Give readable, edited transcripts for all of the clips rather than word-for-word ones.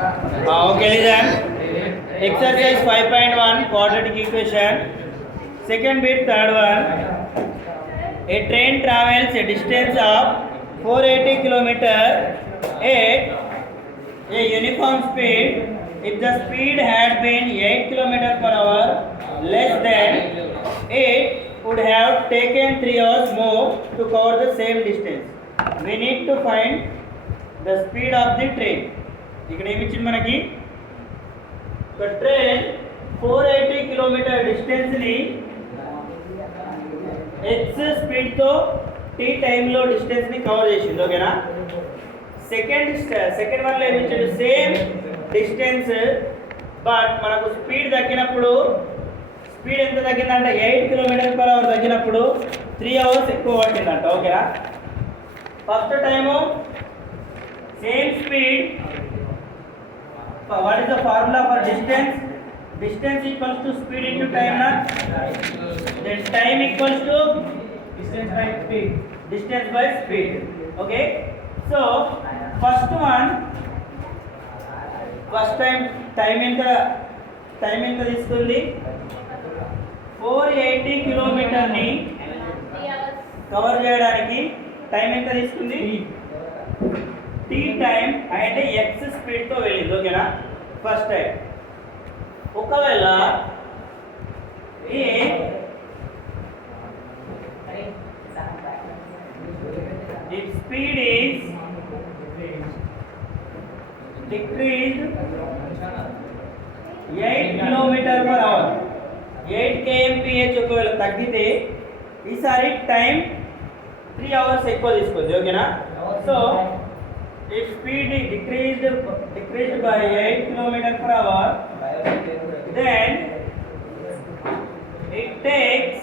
Okay, then exercise 5.1 quadratic equation. Second bit, third one. A train travels a distance of 480 kilometers at a uniform speed. If the speed had been 8 kilometers per hour less than, it would have taken 3 hours more to cover the same distance. We need to find the speed of the train. ఇక్కడ ఏమి ఇచ్చింది మనకి ఒక ట్రైన్ 480 kilometre distance ని x speed తో t time లో డిస్టెన్స్ ని కవర్ చేసింది. ఓకేనా? సెకండ్ వన్ లో ఏమి ఇచ్చాడు? సేమ్ డిస్టెన్స్ బట్ మనకు స్పీడ్ తగ్గినప్పుడు స్పీడ్ ఎంత తగ్గిందంటే 8 కిలోమీటర్ పర్ అవర్ తగ్గినప్పుడు 3 అవర్స్ ఎక్కువ పట్టిందంట. ఓకేనా? First time same speed. What is the formula for distance? Distance equals to speed into time, na? Then time equals to distance by speed. Distance by speed. Okay. So first one, first time ఎంత తీసుకుంది? 480 కిలోమీటర్ ని కవర్ చేయడానికి టైం ఎంత తీసుకుంది? t time అంటే x speed తో వెళ్ళింది. ఓకేనా? First time. ఒకవేళ if speed is decreased 8 kilometer per hour 8 kmph ఒకవేళ తగ్గితే ఈసారి టైం 3 అవర్స్ ఎక్కువ తీసుకుంది. ఓకేనా? So if speed is decreased by 8 kilometer per hour, then it takes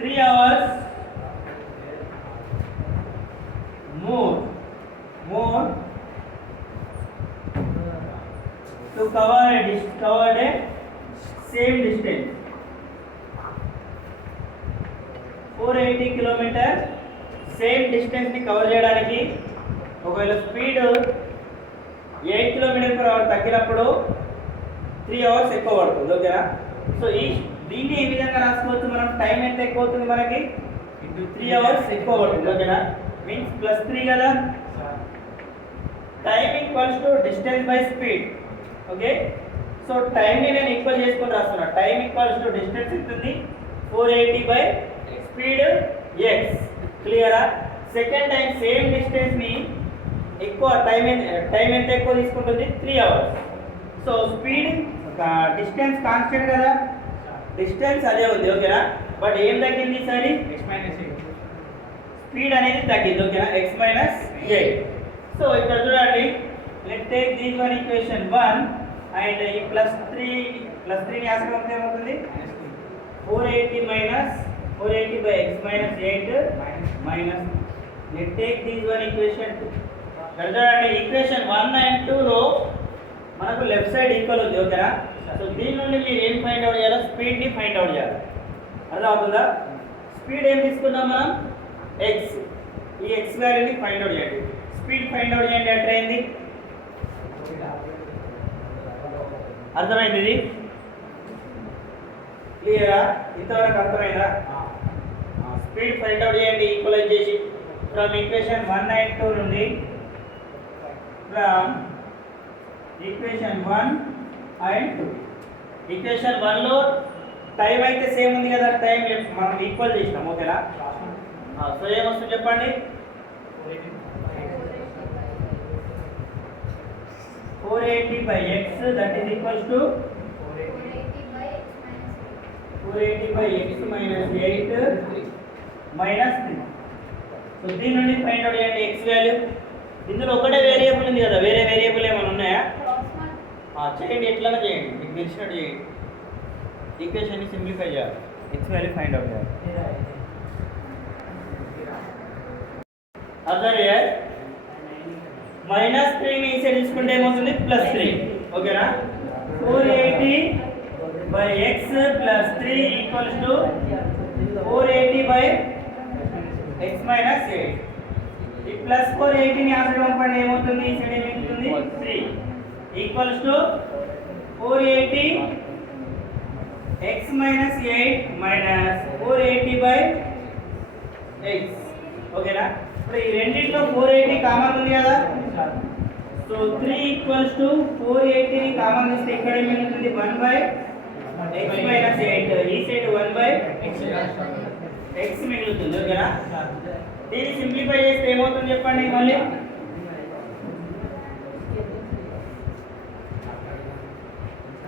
3 hours more to cover a same distance. 480 kilometer same distance ని కవర్ చేయడానికి ఒకవేళ స్పీడ్ 8 కిలోమీటర్ పర్ అవర్ తగ్గినప్పుడు 3 అవర్స్ ఎక్కువ పడుతుంది. ఓకేనా? సో దీన్ని ఏ విధంగా రాసుకోవచ్చు మనం? టైం ఎంత ఎక్కువ అవుతుంది మనకి? 3 అవర్స్ ఎక్కువ పడుతుంది. ఓకేనా? మీన్స్ +3 కదా. Time equals to distance by speed. Okay? So టైంని నేను ఈక్వల్ చేసుకొని రాస్తున్నా. టైం ఈక్వల్స్ టు డిస్టెన్స్ ఉంటుంది 480 బై స్పీడ్ x. క్లియరా? సెకండ్ టైం సేమ్ డిస్టెన్స్ ని ఎక్కువ టైం ఎంత ఎక్కువ తీసుకుంటుంది? 3 hours. So speed distance constant కదా, డిస్టెన్స్ అదే ఉంది. ఓకేనా? బట్ ఏం తగ్గింది ఈసారి? స్పీడ్ అనేది తగ్గింది. ఓకేనా? x - 8. సో ఇక్కడ చూడండి, let take this one equation 1 అండ్ ఈ +3 ని ఆస్కారం ఏమవుతుంది? 480 by x - 8 minus. Let's take this one equation 2. చూడండి, ఈక్వేషన్ 1 and 2 లో మనకు లెఫ్ట్ సైడ్ ఈక్వల్ ఉంది. ఓకేనా? సో దీని నుండి మీరు ఏం ఫైండ్ అవుట్ చేయాలి? స్పీడ్ ని ఫైండ్ అవుట్ చేయాలి. అర్థం అవుతుందా? స్పీడ్ ఏం తీసుకుందాం మనం? x. ఈ x వాల్యూని ఫైండ్ అవుట్ చేయండి. స్పీడ్ ఫైండ్ అవుట్ చేయండి అంటే ఏంది? అర్థమైంది? ఇది క్లియరా? ఇంతవరకు అర్థమైందా? స్పీడ్ ఫైండ్ అవుట్ చేయండి ఈక్వలైజ్ చేసి ఫ్రమ్ ఈక్వేషన్ 1 and 2 నుండి. ఫ్రమ్ ఈక్వేషన్ 1 and 2. ఈక్వేషన్ 1 లో టైం అయితే సేమ్ ఉంది కదా, టైం మనం ఈక్వల్ చేసినాం. ఓకేనా? సో ఏమొస్తుంది చెప్పండి? 480 by x, that is equals to 480 by x minus 8 minus 3. సో దీని నుండి ఫైండ్ అవుట్ చేయండి x వాల్యూ. ఇందులో ఒకటే వేరియబుల్ ఉంది కదా, వేరే వేరియబుల్ ఏమైనా ఉన్నాయా? చేయండి, ఎట్లా చేయండి, మీకు తెలిసినట్టు చేయండి. ఈక్వేషన్ ని సింప్లిఫై చేయాలి, x వాల్యూ ఫైండ్ అవుట్ చేయాలి. అర్థమయ్యా? -3 ని ఈ సైడ్ తీసుకుంటే ఏమవుతుంది? +3. ఓకేనా? 480 by x plus 3 equals to 480 by x minus 8. ఈ +480 ని ఆన్సర్ పంపండి, ఏమవుతుంది? ఈ సైడ్ 3 equals to 480 x minus 8 minus 480 by x. ఓకేనా? ఇప్పుడు ఈ రెండిట్లో 480 కామన్ ఉంది కదా, సో 3 ఈక్వల్స్ టు 480 ని కామన్ తీస్తే ఇక్కడ ఏం మిగులుతుంది 1 బై x minus 8, ఈ సైడ్ 1 బై x మిగులుతుంది. ఓకేనా? దీన్ని సింప్లిఫై చేస్తే ఏమవుతుంది చెప్పండి మళ్ళీ.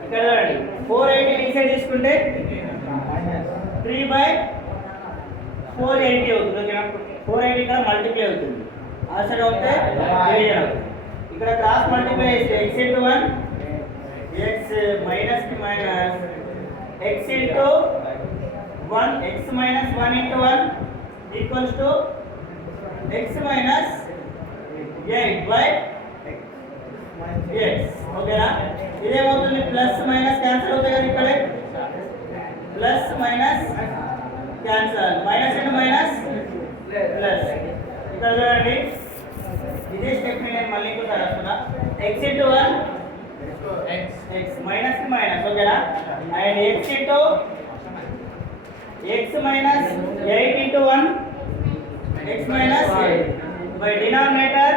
ఇక్కడ చూడండి 480 ఈ సైడ్ తీసుకుంటే 3 బై 480 అవుతుంది. ఓకేనా? 480 ఇక్కడ మల్టిప్లై అవుతుంది, ఆ సైడ్ వస్తే డివిజన్ అవుతుంది. ఇక్కడ క్రాస్ మల్టిప్లై చేస్తే x ఇంటూ 1 x మైనస్ కి minus x into 1 x minus 1 ఇంటూ 1 equals to x minus 8 by x. ఓకేనా? ఇదేమవుతుంది ప్లస్ మైనస్ క్యాన్సిల్ అవుతాయి కదా, ఇక్కడ plus minus cancel, minus into minus plus. ఇక్కడ చూడండి ఇదే స్టెప్ నేను మళ్ళీ ఇంకోసారి రాస్తున్నా. x ఇంటూ 1 x మైనస్ కి మైనస్. ఓకేనా? And x into x minus 8 ఇంటూ 1 x minus 8 by denominator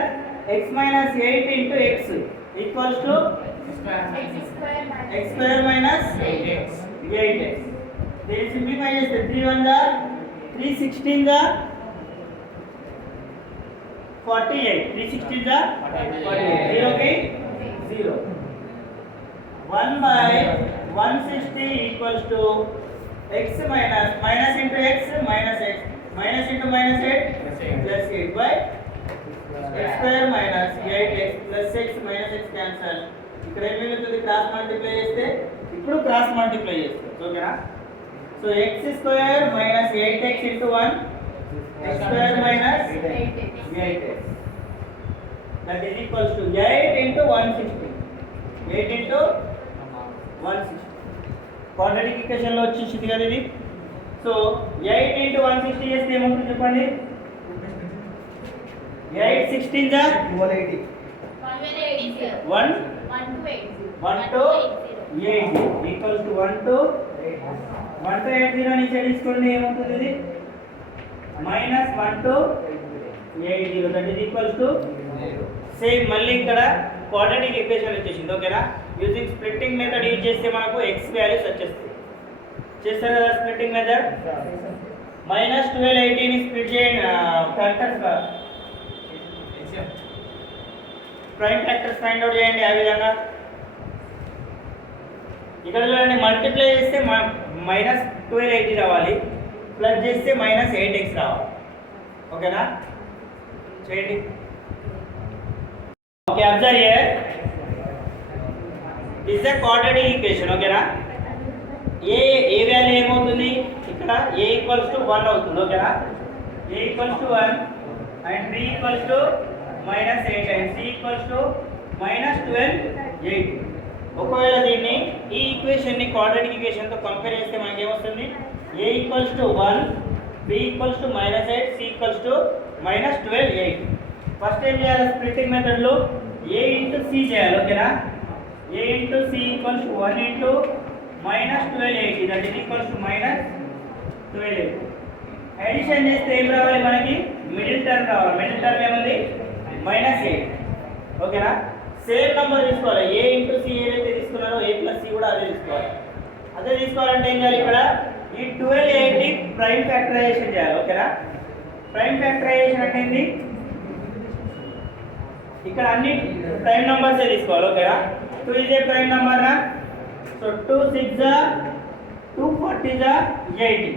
x minus 8 into x equals to x square minus 8x. Then simplify చేస్తే 3 1 जा 3 16 जा 48, 3 16 जा 48, 0 की 0. 1 by 160 equals to x minus minus into x minus x minus into minus 8 plus 8 by x square minus 8x plus x minus x cancel. ఇక్కడ ఏం మిగులుతుంది cross multiply చేస్తే, ఇప్పుడు క్రాస్ మల్టిప్లై చేస్తే. ఓకేనా? So x square minus 8x into 1 x square minus 8x that is equals to 8 into 160, 8 into 160 quadratic equation లో వచ్చేసింది కదా ఇది. సో 8 into 160 చేస్తే ఏమవుతుంది చెప్పండి. 8 16 जा 180 1 to 80 equals to 1 to 80 ని తీసుకోండి, ఏమవుతుంది ఇది మైనస్ 1 to 80 that is equals to same. మళ్ళీ ఇక్కడ క్వాడ్రాటిక్ ఈక్వేషన్ వచ్చేసింది. ఓకేనా? యూజింగ్ స్ప్లిట్టింగ్ మెథడ్ యూజ్ చేస్తే మనకు x వాల్యూస్ వచ్చేస్తాయి. చేస్తారు కదా స్ప్లిట్టింగ్ మెథడ్. మైనస్ 12 80 ని స్ప్లిట్ చేయండి factors prime factors find out చేయండి. ఆ విధంగా ఇక్కడ చూడండి మల్టిప్లై చేస్తే మైనస్ 1280 రావాలి, ప్లస్ చేస్తే మైనస్ 8x రావాలి. ఓకేనా? చేయండి. Okay, observe here this is quadratic equation. ఓకేనా? ఏ వాల్యూ ఏమవుతుంది ఇక్కడ a ఈక్వల్స్ టు 1 అవుతుంది. ఓకేనా? a equals to 1 and b equals to minus 8 and c equals to minus 12 8. ఒకవేళ దీన్ని ఈ ఈక్వేషన్ ని క్వాడ్రాటిక్ ఈక్వేషన్ తో కంపేర్ చేస్తే మనకి ఏమొస్తుంది, a equals to 1 b equals to minus 8 c equals to minus 12 8. ఫస్ట్ ఏం చేయాలి స్ప్లిట్టింగ్ మెథడ్ లో a into c చేయాలి. ఓకేనా? a into c equals to 1 into minus 12 8 that is equals to minus 12 8. అడిషన్ చేస్తే ఏం రావాలి మనకి మిడిల్ టర్మ్ రావాలి. మిడిల్ టర్మ్ ఏముంది మైనస్ 8. ఓకేనా? సేమ్ నంబర్ తీసుకోవాలి. a ఇంటూ సి ఏదైతే తీసుకున్నారో a ప్లస్ సి కూడా అదే తీసుకోవాలి. అదే తీసుకోవాలంటే ఏం చేయాలి, ఇక్కడ ఈ 1280 ప్రైమ్ ఫ్యాక్టరైజేషన్ చేయాలి. ఓకేనా? ప్రైమ్ ఫ్యాక్టరైజేషన్ అంటే ఏంటి, ఇక్కడ అన్ని ప్రైమ్ నంబర్స్ తీసుకోవాలి. ఓకేనా? 2 ఇస్ ఏ ప్రైమ్ నంబర్ నా, సో 2 6 जा 2 40 जा 80,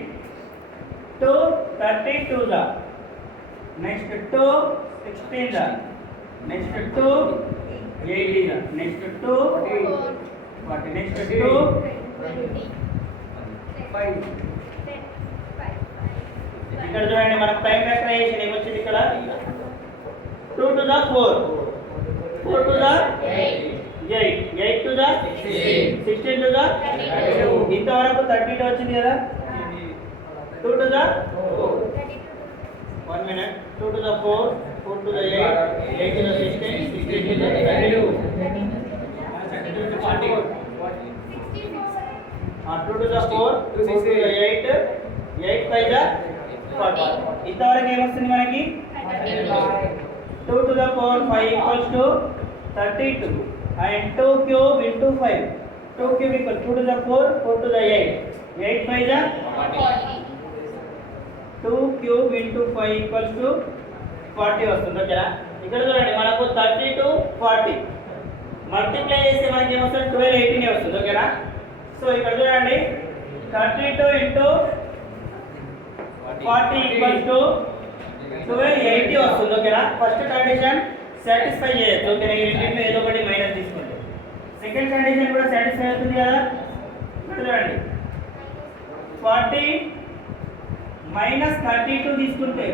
2 32 जा, నెక్స్ట్ 2 16 जा, నెక్స్ట్ 2 80 जा, నెక్స్ట్ 2 40, నెక్స్ట్ 2 5. ఇక్కడ చూడండి మనకు ప్రైమ్ ఫ్యాక్టరైజేషన్ ఏమొచ్చింది ఇక్కడ 2 to the 4, 4 to the 8, 8 to the 16 to the 32. ఇంతవరకు 32 వచ్చింది కదా. 2 to the 1 minute, 2 to the 4, 4 to the 8, 8 to the 16, 16 to the 32. 4 to the 8, 8 5 the 40. ఇంతవరకు ఏమొస్తుంది మనకి 2 to the power 5 equals to 32 and 2 cube into 5. 2 cube equals 2 to the 4, 4 to the 8. 8 5 the 2 cube into 5 equals to 40 వస్తుంది ఓకేనా. ఇక్కడ చూడండి మనకు 30 to 40 మల్టిప్లై చేస్తే మనకి ఏమొస్తుంది 12 18 వస్తుంది ఓకేనా. సో ఇక్కడ చూడండి 32 into 40 equals to 12 80 వస్తుంది ఓకేనా. ఫస్ట్ కండిషన్ సాటిస్ఫై చేయొచ్చు ఓకేనా. ఈ రెండింటిలో ఏదో ఒకటి మైనస్ తీసుకుంటే సెకండ్ కండిషన్ కూడా సాటిస్ఫై అవుతుంది కదా. ఇక్కడ చూడండి 40 మైనస్ 32 తీసుకుంటే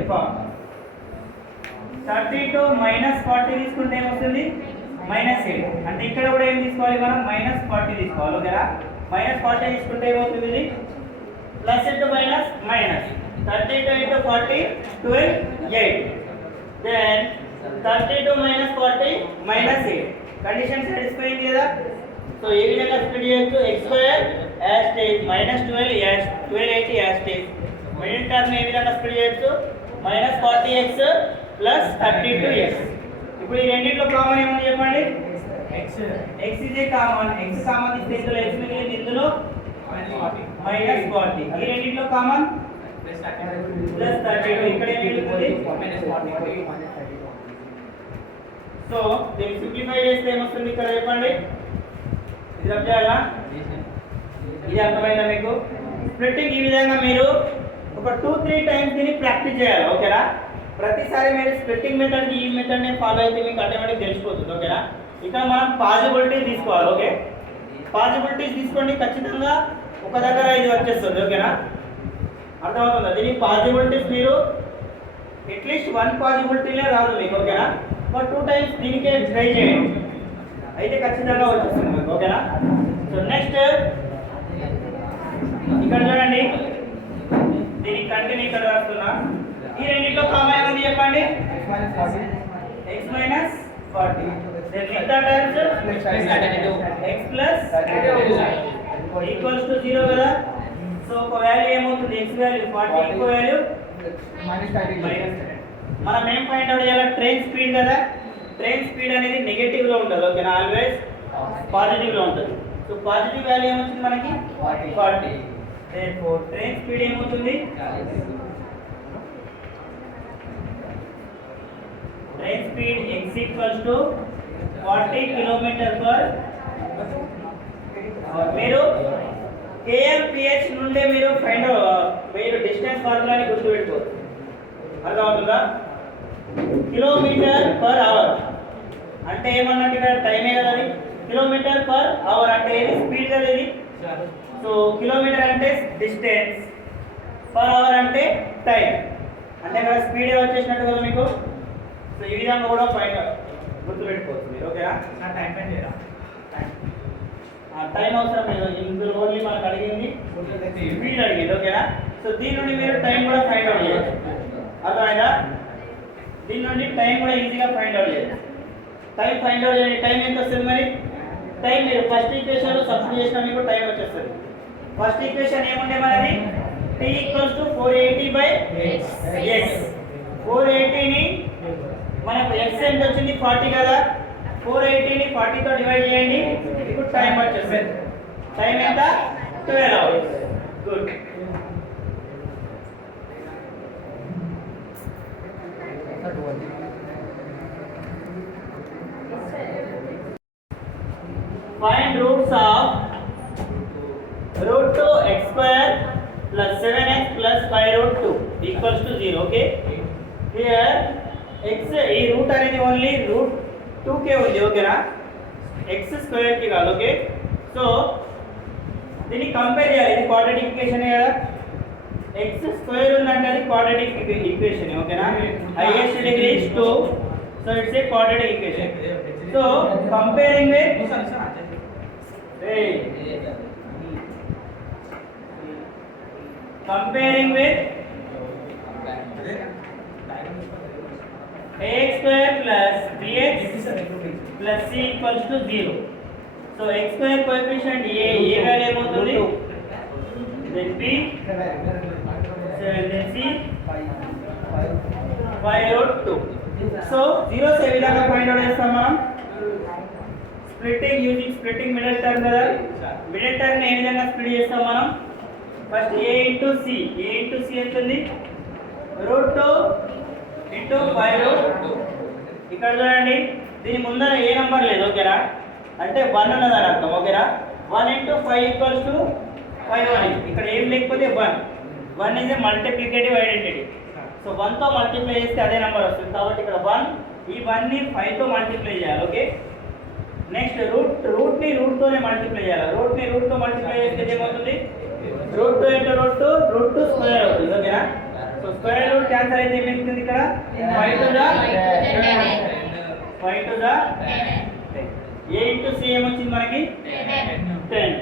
32 మైనస్ 40 తీసుకుంటే ఏమొస్తుంది మైనస్ 8. అంటే ఇక్కడ కూడా ఏం తీసుకోవాలి మనం మైనస్ 40 తీసుకోవాలి ఓకేనా. మైనస్ 40 తీసుకుంటే ఏమవుతుంది ఇది ప్లస్ ఇంటూ మైనస్ మైనస్ 32 into 40 12 8. then 32 minus 40 minus 8 కండిషన్ సాటిస్ఫై అయింది కదా. సో ఏ విధంగా స్ప్లిట్ చేయొచ్చు x square as it minus 12 as 1280 as it middle term ఏ విధంగా స్ప్లిట్ చేయొచ్చు మైనస్ 40x ప్లస్ 32x. ఇప్పుడు ఈ రెండింటిలో కామన్ ఏముంది చెప్పండి x ఇదే కామన్. x కామన్ తీస్తే ఇందులో x మిగిలింది ఇందులో మైనస్ 40. ఈ రెండింటిలో కామన్ ప్లస్ 32 ఇక్కడ ఏం మిగులుతుంది మైనస్ 40. సో దీన్ని సింప్లిఫై చేస్తే ఏమొస్తుంది ఇక్కడ చెప్పండి. ఇది రబ్ చేయాలా ఇది అర్థమైందా మీకు. స్ప్లిట్టింగ్ ఈ విధంగా మీరు ఒక 2-3 టైమ్స్ దీన్ని ప్రాక్టీస్ చేయాలి ఓకేనా. ప్రతిసారి మీరు స్ప్లిట్టింగ్ మెథడ్ ఈ మెథడ్ని ఫాలో అయితే మీకు ఆటోమేటిక్ తెలిసిపోతుంది ఓకేనా. ఇక్కడ మనం పాజిబిలిటీ తీసుకోవాలి ఓకే. పాజిబిలిటీస్ తీసుకోండి ఖచ్చితంగా ఒక దగ్గర ఇది వచ్చేస్తుంది ఓకేనా. అర్థమవుతుందా. దీని పాజిబిలిటీస్ మీరు అట్లీస్ట్ 1 పాజిబిలిటీనే రాదు మీకు ఓకేనా. బట్ 2 టైమ్స్ దీనికే ట్రై చేయండి అయితే ఖచ్చితంగా వచ్చేస్తుంది మీకు ఓకేనా. సో నెక్స్ట్ ఇక్కడ చూడండి దీని కంటిన్యూ ఇక్కడ రాస్తున్నా. ఈ రెండింటిలో కామన్ ఏముంది చెప్పండి x మైనస్ 40. then మిగతా terms x plus equals to 0 కదా. సో ఒక వాల్యూ ఏమవుతుంది x వాల్యూ 40 ఇంకో వాల్యూ మైనస్ 30. మనం ఏం ఫైండ్ అవుట్ చేయాలి ట్రైన్ స్పీడ్ కదా. ట్రైన్ స్పీడ్ అనేది నెగటివ్ లో ఉంటుంది ఓకేనా. ఆల్వేస్ పాజిటివ్ లో ఉంటుంది. సో పాజిటివ్ వాల్యూ ఏమొచ్చింది మనకి 40. therefore ట్రైన్ స్పీడ్ ఏమవుతుంది train speed x equals to 40 kilometre per hour. మీరు kmph నుండే మీరు మీరు డిస్టెన్స్ ఫార్ములాని గుర్తుపెట్టుకోవచ్చు. అర్థమవుతుందా. కిలోమీటర్ పర్ అవర్ అంటే ఏమన్నట్టు ఇక్కడ టైమే కదా. అది కిలోమీటర్ పర్ అవర్ అంటే ఏది స్పీడ్ కదా ఇది. సో కిలోమీటర్ అంటే డిస్టెన్స్, పర్ అవర్ అంటే టైం. అంటే ఇక్కడ స్పీడ్ వచ్చేసినట్టు కదా మీకు. సో ఈ విధంగా కూడా ఫైండ్ గుర్తుపెట్టుకోవచ్చు మీరు ఓకేనా. టైం ఫైండ్ చేయరా టైం అవసరం లేదు. ఇందులో ఓన్లీ మనకు అడిగింది స్పీడ్ అడిగింది ఓకేనా. సో దీని నుండి మీరు టైం కూడా ఫైండ్ అవుట్ చేయొచ్చు. అర్థమైందా. దీని నుండి టైం కూడా ఈజీగా ఫైండ్ అవుట్ చేయొచ్చు. టైం ఫైండ్ అవుట్ చేయండి. టైం ఎంత వస్తుంది మరి. టైం మీరు ఫస్ట్ ఈక్వేషన్లో సబ్స్టిట్యూట్ చేసినా మీకు టైం వచ్చేస్తుంది. ఫస్ట్ ఈక్వేషన్ ఏముండే మనది t ఈక్వల్స్ టు 480/x. 480ని మనకు x ఎంత వచ్చింది 40 కదా. 480ని 40 తో డివైడ్ చేయండి. ఇప్పుడు టైం వచ్చేస్తుంది. టైం ఎంత 12 hours. Good. Find roots of root 2 x square plus 7x plus 5 root 2 equals to 0. Okay. Here x ఈ రూట్ అనేది ఓన్లీ రూట్ 2k ఉంది ఓకేనా. x స్క్వేర్ కి కాదు ఓకే. సో దీన్ని కంపేర్ చేయాలి. ఇది క్వాడ్రాటిక్ ఈక్వేషన్ కదా. x స్క్వేర్ ఉందంటే అది క్వాడ్రాటిక్ ఈక్వేషన్ ఓకేనా. highest degree is 2. So it's a quadratic equation. So comparing with ax square plus bx plus c equals to 0. So x square coefficient a value ఏమవుతుంది then B 7, then C 5 root 2. So zeros ఏ విధంగా find out చేస్తాం మనం? Splitting using splitting middle term కదా. Middle term ఏ విధంగా స్ప్లిట్ చేస్తాం మనం? First A into C ఎంత ఉంది? Root 2 into 5 root 2. ఇక్కడ చూడండి, దీని ముందర ఏ నంబర్ లేదు, ఓకేనా? అంటే 1 ఉన్నదని అర్థం, ఓకేనా? 1 ఇంటూ 5 ఈక్వల్స్ టు 5 1. ఇక్కడ ఏం లేకపోతే 1 is a multiplicative identity. So 1 తో మల్టిప్లై చేస్తే అదే నెంబర్ వస్తుంది, కాబట్టి ఇక్కడ 1, ఈ 1 ని 5 తో మల్టిప్లై చేయాలి, ఓకే? నెక్స్ట్ రూట్ ని రూట్ తోనే మల్టిప్లై చేయాలి. రూట్ ని రూట్ తో మల్టిప్లై చేస్తే ఏమవుతుంది? రూట్ 2 ఇంటూ రూట్ 2 స్క్వేర్ అవుతుంది, ఓకేనా? సో స్క్వేర్ రూట్ క్యాన్సిల్ అయితే ఏం మిగులుతుంది ఇక్కడ? 5 to the 10. A into C ఏమొచ్చింది మనకి? 10.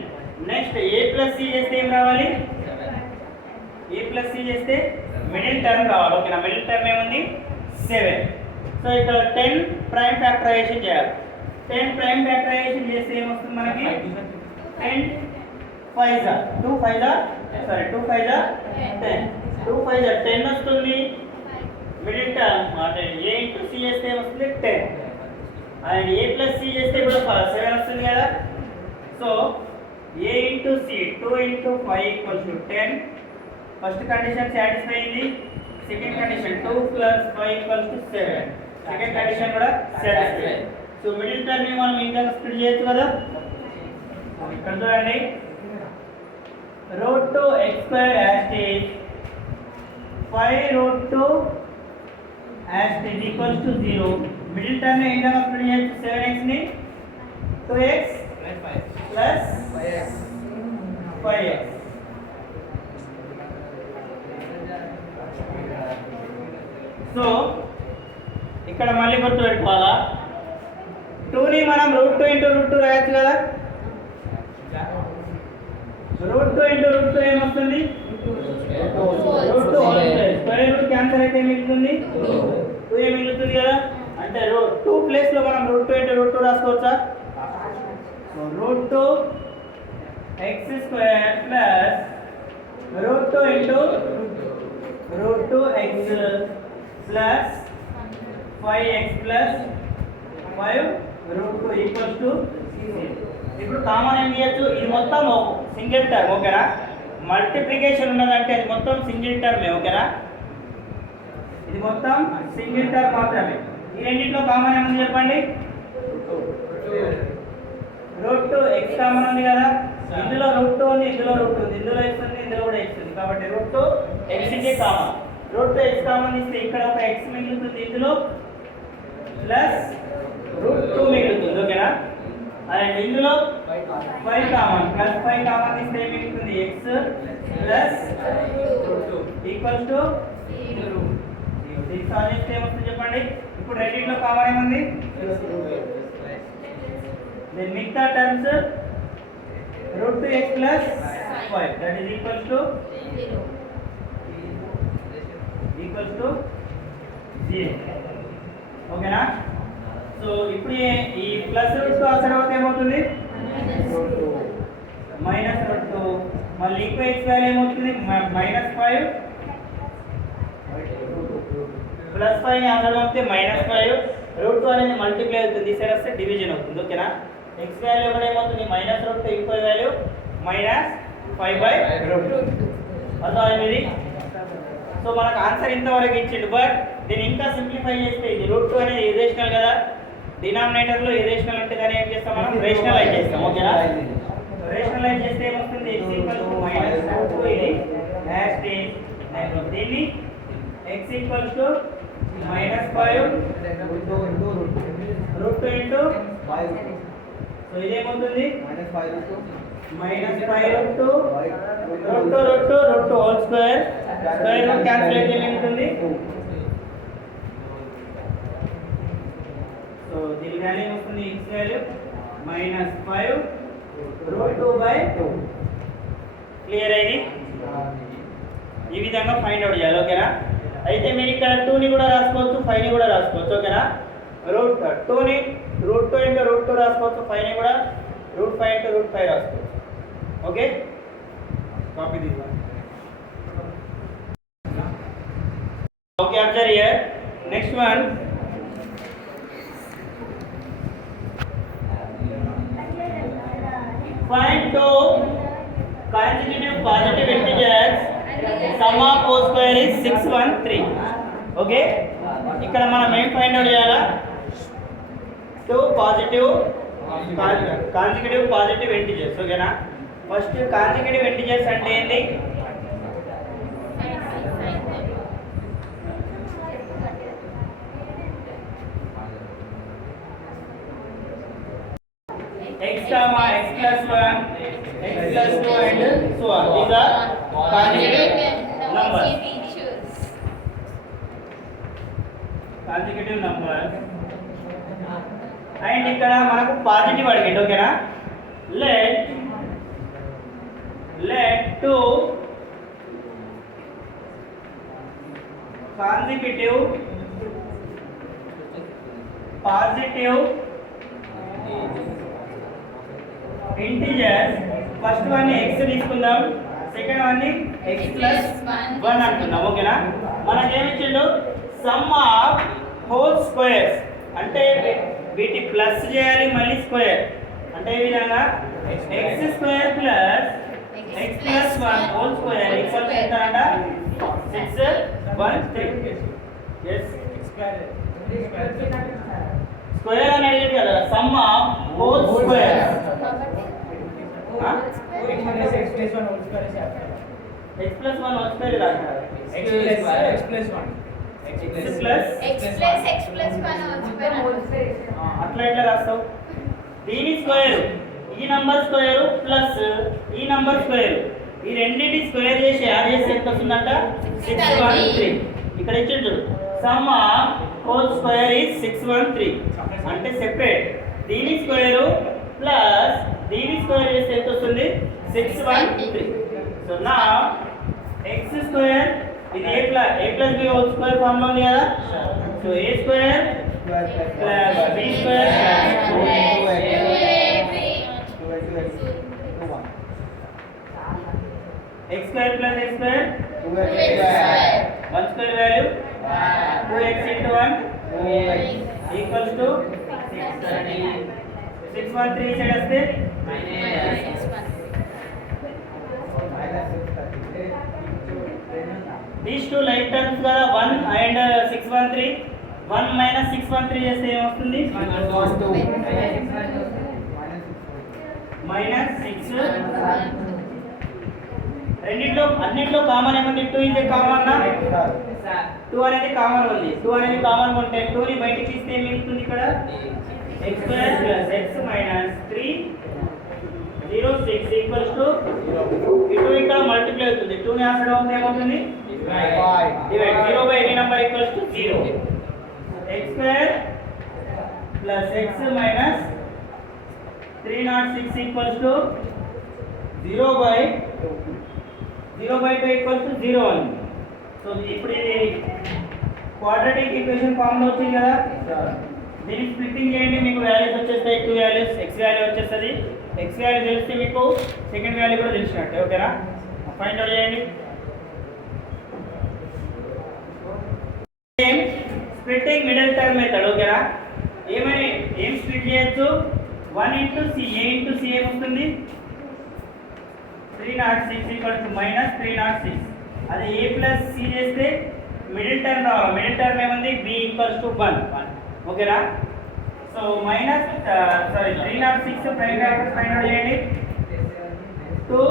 నెక్స్ట్ A ప్లస్ C చేస్తే ఏం రావాలి? A ప్లస్ C చేస్తే మిడిల్ టర్మ్ రావాలి, ఓకేనా? మిడిల్ టర్మ్ ఏముంది? 7. సో ఇక్కడ 10 ప్రైమ్ ఫ్యాక్టరైజేషన్ చేయాలి. 10 ప్రైమ్ ఫ్యాక్టరైజేషన్ చేస్తే ఏమొస్తుంది మనకి? 10 5 జా 2 5 జా 10. 2 5 జా 10 వస్తుంది. మిడిల్ టర్మ్ అంటే A ఇంటూ C చేస్తే ఏమొస్తుంది? 10. అండ్ A ప్లస్ C చేస్తే ఇప్పుడు 7 వస్తుంది కదా. So A into C 2 into 5 equals to 10. First condition satisfy అయింది. Second condition 2 plus 5 equals to 7. Second condition కూడా సాటిస్ఫై. సో మిడిల్ టర్మ్ ని మనం ఇంకా స్ప్లిట్ చేయొచ్చు కదా. ఇక్కడ చూడండి, root 2 x square as it 5 root 2 as it equals to 0. Middle term ని ఇంకా స్ప్లిట్ చేయొచ్చు. 7x ని 2x ప్లస్ 5x. సో ఇక్కడ మళ్ళీ గుర్తుపెట్టుకోవాలా, 2 ని మనం రూట్ 2 ఇంటూ రూట్ 2 రాయొచ్చు కదా. రూట్ 2 ఇంటూ రూట్ 2 ఏమొస్తుంది? రూట్ 2 స్క్వేర్ రూట్ క్యాన్సిల్ అయితే మిగులుతుంది 2 ఏ మిగులుతుంది కదా. అంటే 2 ప్లేస్ లో మనం రూట్ 2 ఇంటూ రూట్ 2 రాసుకోవచ్చా? Root 2 x square plus root 2 into root 2x plus 5x plus 5 root 2 equals to 0. ఇప్పుడు కామన్ ఏం చేయొచ్చు? ఇది మొత్తం సింగిల్ టర్మ్, ఓకేనా? మల్టిప్లికేషన్ ఉన్నదంటే అది మొత్తం సింగిల్ టర్మే, ఓకేనా? ఇది మొత్తం సింగిల్ టర్మ్ మాత్రమే. ఈ రెండింటిలో కామన్ ఏముంది చెప్పండి? రూట్ 2 x కామన్ ఉంది కదా. ఇందులో రూట్ 2 ఉంది, ఇందులో రూట్ 2 ఉంది, ఇందులో x ఉంది, ఇందులో కూడా x ఉంది, కాబట్టి రూట్ 2 x కి కామన్. రూట్ 2 x కామన్ ఇస్తే ఇక్కడ ఒక x మిగులుతుంది, ఇందులో ప్లస్ రూట్ 2 మిగులుతుంది, ఓకేనా? అండ్ ఇందులో 5 కామన్, ప్లస్ 5 కామన్ ఇస్తే ఏం మిగులుతుంది? x plus equals to 0. దీన్ని సాల్వ్ చేస్తే ఏమొస్తుంది చెప్పండి? ఇప్పుడు రెండింటిలో కామన్ ఏముంది? దెన్ మిగతా terms root 2x plus 5 that is equals to 0. ఓకేనా? సో ఇప్పుడు ఈ ప్లస్ రూట్ 2 అసలు అవుతే ఏమవుతుంది? Minus root 2. మళ్ళీ ఇంకో x వాల్యూ ఏమవుతుంది? -5 ప్లస్ 5 అసలు అవుతే -5. రూట్ 2 అనేది మల్టిప్లై అవుతుంది, ఈ సైడ్ వస్తే డివిజన్ అవుతుంది, ఓకేనా? x వాల్యూ కూడా ఏమవుతుంది? మైనస్ రూట్ 2, ఇంకో వాల్యూ -5/√2. అర్థమైంది? సో మనకు ఆన్సర్ ఇంతవరకు ఇచ్చిండు, బట్ దీన్ని ఇంకా సింప్లిఫై చేస్తే ఇది రూట్ 2 అనేది ఇరేషనల్ కదా. డినామినేటర్ లో ఇరేషనల్ ఉంటే దాన్ని ఏం చేస్తాం మనం? రేషనలైజ్ చేస్తాం, ఓకేనా? రేషనలైజ్ చేస్తే ఏమొస్తుంది? x = -√2 ఇది యాజ్ ఇట్ దీన్ని x = -5 √2 ఇంటూ 5. సో ఇదేమవుతుంది? -5 √2 whole square. Square root cancel అయితే ఏమవుతుంది? సో దీని వాల్యూ వస్తుంది x వాల్యూ -5 √2/2. క్లియర్ అయింది? ఈ విధంగా ఫైండ్ అవుట్ చేయాలి, ఓకేనా? అయితే మీరు ఇక్కడ 2 ని కూడా రాసుకోవచ్చు, 5 ని కూడా రాసుకోవచ్చు, ఓకేనా? రూట్ 2 ని రూట్ 2 ఇంటూ రూట్ 2 రాసుకోవచ్చు, 5 ని కూడా రూట్ 5 ఇంటూ రూట్ 5 రాసుకోవచ్చు, okay? Copy this one. Okay, observe here. Next one. Find two consecutive positive integers. Sum of whole square is 613. Okay. ఇక్కడ మనం ఏం ఫైండ్ అవుట్ చేయాలా? Two positive consecutive positive integers. ఓకేనా? ఫస్ట్ కాన్సిక్యూటివ్ ఇంటిజర్స్ అంటే ఏంటి? x comma x plus 1, x plus 2 and so on. These are consecutive numbers. Consecutive numbers. And ఇక్కడ మనకు పాజిటివ్ అడిగేది. ఓకేనా? let two consecutive positive integers, first one x తీసుకుందాం, second one x plus 1 అనుకుందాం. ఓకేనా? మనకి ఏమి ఇచ్చిండు? సమ్ ఆఫ్ హోల్ స్క్వేర్స్ అంటే వీటి ప్లస్ చేయాలి మళ్ళీ స్క్వేర్ అంటే ఈ విధంగా x square plus x plus 1 whole square equal to ఎంత అంట? 613. yes స్క్వేర్ అని అడిగేది కదా. Some of whole square X minus x plus 1 whole square is after. x plus 1 whole square రాక X plus 1. x plus x plus 1 whole square. అట్లా ఎట్లా రాస్తావు? దీని స్క్వేర్ ఈ నంబర్ స్క్వేర్ ప్లస్ ఈ నంబర్ స్క్వేర్ ఈ రెండింటి స్క్వేర్ చేసి యాడ్ చేసి ఎంత వస్తుందంట? 613. ఇక్కడ ఇచ్చిండు some of whole square is 613 అంటే సెపరేట్. దీని స్క్వేర్ ప్లస్ దీని స్క్వేర్ చేస్తే ఎంత వస్తుంది? 613. సో నా x స్క్వేర్ ఇది a plus b whole square form లో ఉంది కదా. So a square plus b square x square plus x square 1 square value 2x into 1 equals to 613 side వస్తే these two like terms కదా 1 and 613. 1 minus 613 చేస్తే ఏమొస్తుంది? minus 6. రెండిట్లో అన్నిట్లో కామన్ ఏమంటే 2 ఇస్ ఏ కామన్ నా 2 అనేది కామన్ ఉంది. 2 అనేది కామన్ ఉంటే 2 ని బయటికి తీస్తే ఏం మిగులుతుంది? ఇక్కడ x square plus x minus 306 equals to ఇటు ఇక్కడ మల్టిప్లై అవుతుంది. 2 ని ఆఫ్ అవుతే ఏమవుతుంది? డివైడ్ 0 by any number equals to 0. x square plus x minus 306 equals to 0 by 2 equals to 0 1. సో ఇప్పుడు ఇది క్వాడ్రాటిక్ ఈక్వేషన్ ఫామ్ లో వచ్చింది కదా. దీన్ని స్ప్లిట్టింగ్ చేయండి, మీకు వాల్యూస్ వచ్చేస్తాయి. 2 వాల్యూస్ x వాల్యూ వచ్చేస్తుంది. x వాల్యూ తెలిస్తే మీకు సెకండ్ వాల్యూ కూడా తెలిసినట్టే. ఓకేనా? ఫైండ్ అవుట్ చేయండి. Splitting middle term method. ఓకేనా? ఏం స్ప్లిట్ చేయొచ్చు? 1 into c, a into c ఏమొస్తుంది? 306 equals to minus 306. అది a plus c చేస్తే మిడిల్ టర్మ్ రావాలి. మిడిల్ టర్మ్ ఏముంది? b equals to 1. ఓకేనా? So minus 306 prime factors find out చేయండి. 2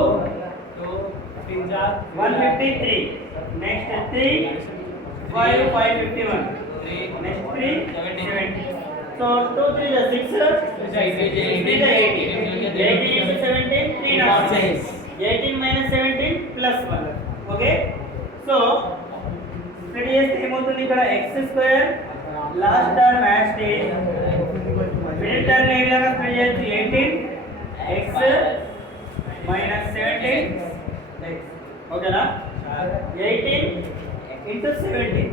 153, నెక్స్ట్ 3 5 551, నెక్స్ట్ 3 70. సో 2 3 is 6, 3 is 18. 18 into 17 306. 18 minus 17 plus 1. ఓకే? సో స్ప్లిట్ చేస్తే ఏమవుతుంది? ఇక్కడ x square last term as stage middle term ఏ విధంగా స్ప్లిట్ చేయొచ్చు? 18 x minus 17 x. ఓకేనా? 18 into 17,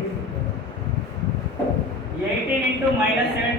18 into minus 17